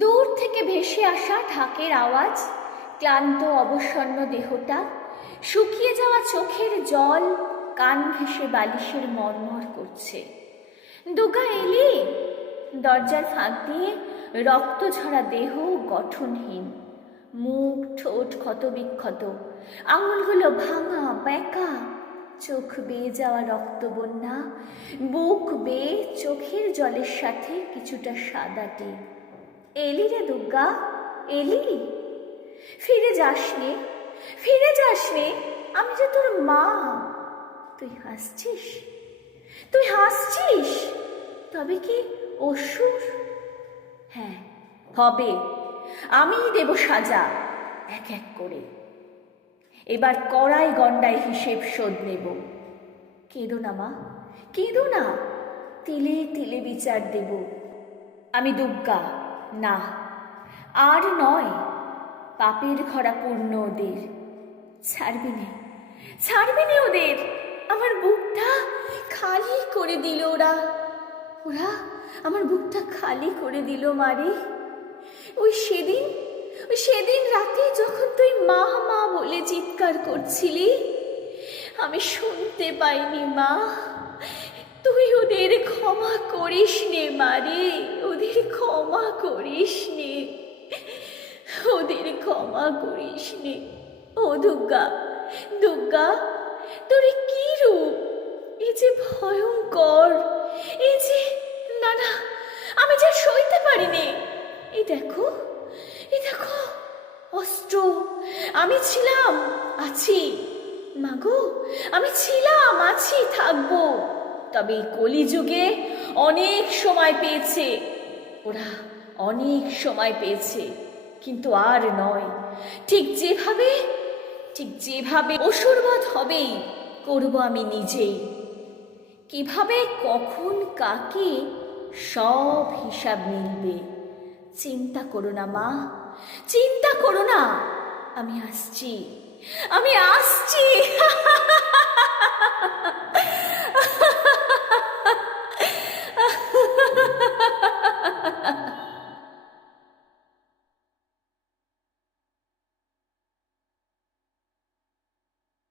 দূর থেকে ভেসে আসা ঢাকের আওয়াজ, ক্লান্ত, অবসন্ন দেহটা, শুকিয়ে যাওয়া চোখের জল, কান ঘেঁষে বালিশের মরমর করছে। দুগা এলি, দরজার ফাঁক দিয়ে রক্ত ঝরা দেহ গঠনহীন। মুখ ঠোঁট ক্ষত বিক্ষত, আঙুলগুলো ভাঙা বেঁকা চোখ বেয়ে যাওয়া রক্ত বন্যা, বুক বেয়ে চোখের জলের সাথে কিছুটা সাদাটে এলি রে দুর্গা, এলি। ফিরে যাসনি ফিরে যাসনি আমি যে তোর মা। তুই হাসছিস? তুই হাসছিস? তবে কি অসুর? হ্যাঁ হবে। আমিই দেব সাজা, এক এক করে। এবার কড়াই গন্ডায় হিসেব শোধ নেব। কেঁদো না মা, কেঁদো না। তিলে তিলে বিচার দেব। আমি দুর্গা। না, আর নয়, পাপের ঘরা পূর্ণ ওদের। ছাড়বি নে ছাড়বি নে ওদের। আমার বুকটা খালি করে দিল ওরা। ওরা আমার বুকটা খালি করে দিল মারে ওই সেদিন ওই সেদিন রাতে যখন তুই মা মা বলে চিৎকার করছিলি, আমি শুনতে পাইনি মা। তুই ওদের ক্ষমা করিস নে মারে ক্ষমা করিস নে ওদের ক্ষমা করিস নে ও দুর্গা দুর্গা, তোর কি রূপ? এই যে ভয়ঙ্কর এই যে, না না, আমি যা সইতে পারিনি। এই দেখো এই দেখো, অস্ত্র, আমি ছিলাম, আছি। মাগো, আমি ছিলাম, আছি, থাকব। তবে কলিযুগে অনেক সময় পেয়েছে। ওরা অনেক সময় পেয়েছে, কিন্তু আর নয়। ঠিক যেভাবে ঠিক যেভাবে অসুরবধ হবেই, করব আমি নিজেই। কীভাবে, কখন, কাকে, সব হিসাব মিলবে। চিন্তা করো না, মা। চিন্তা করো না। আমি আসছি। আমি আসছি।